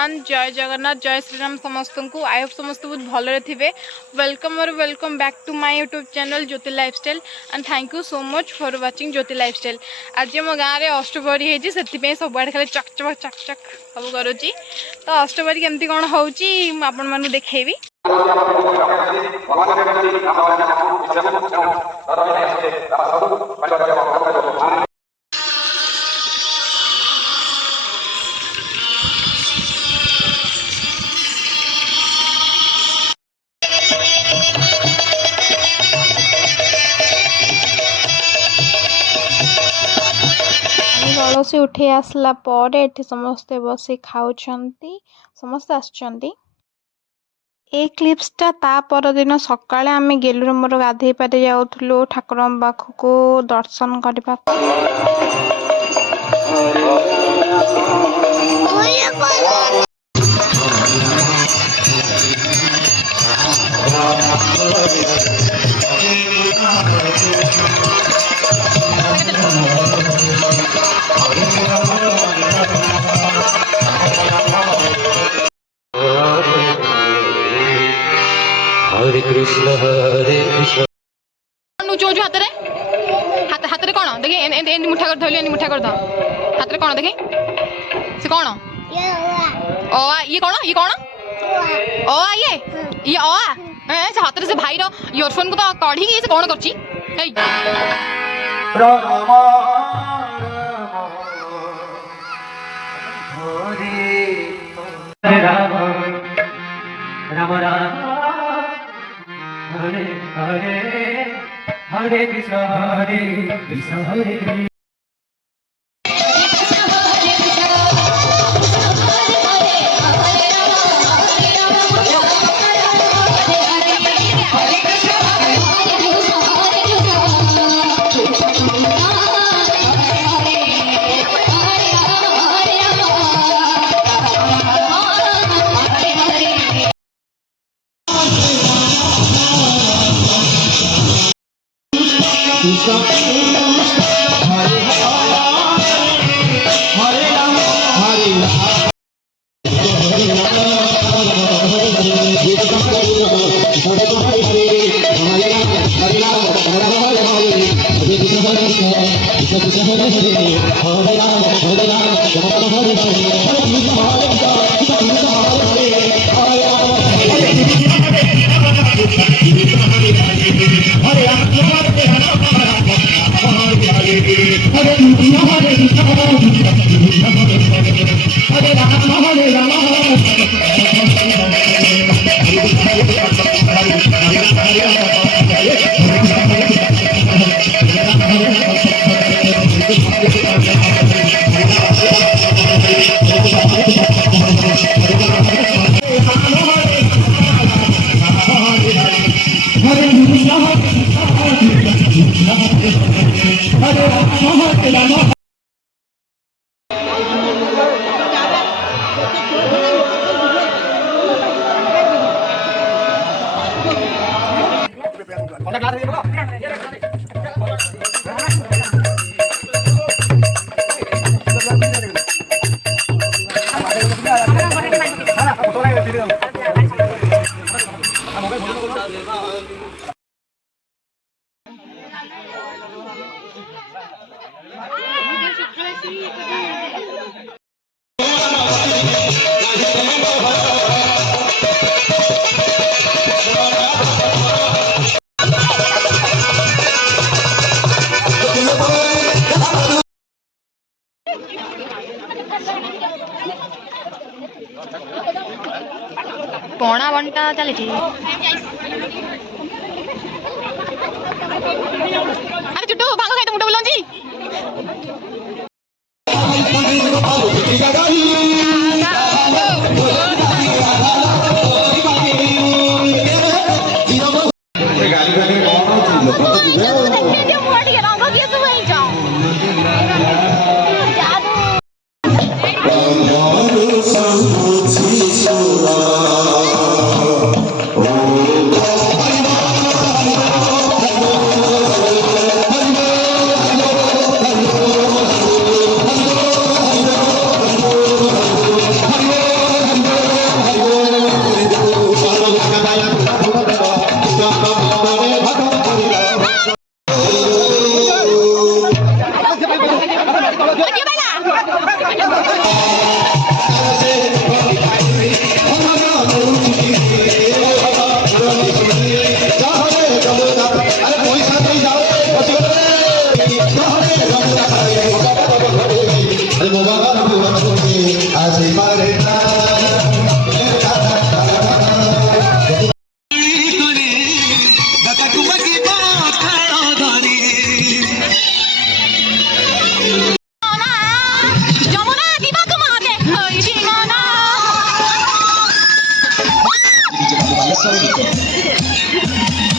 Everyone, जय जगन्नाथ, जय श्रीराम समस्त को। आई होप समस्त बहुत भलरे थे। वेलकम और welcome back to my YouTube channel Jyoti lifestyle and thank you so much for watching Jyoti lifestyle. आज मो गाँव में अष्टप्रहरी होती से सब आड़े खाली चक चक चक चक सब करुच्ची। तो अष्टप्रहरी केमती कौन होपण देखी। कलसी उठे आसला पर एठी समस्ते बसी खाउछंती, समस्ते आछंती। ए क्लिप्सटा ता पर दिन सकाळे आमे गेलुर मोर गाधेई पारे जाउथुलो ठाकुर पाखकू दर्शन करबा। हरे कृष्ण हरे कृष्ण नुचोजु हाथ रे हाथ रे कोन देखि एंदी मुठा कर धइली, एंदी मुठा कर द हाथ रे कोन देखि से कोन ओ ये कोन ओ ये ओ से हाथ रे से भाई रो इयरफोन को तो काढी से कोन करची ए राम राम राम हरे हरे हरे कृष्ण हरे कृष्ण हरे कृष्ण। पणा बंटा चली अरे चुट्टू भांग खाई तो मुंडा बुलाऊंगी। Recording.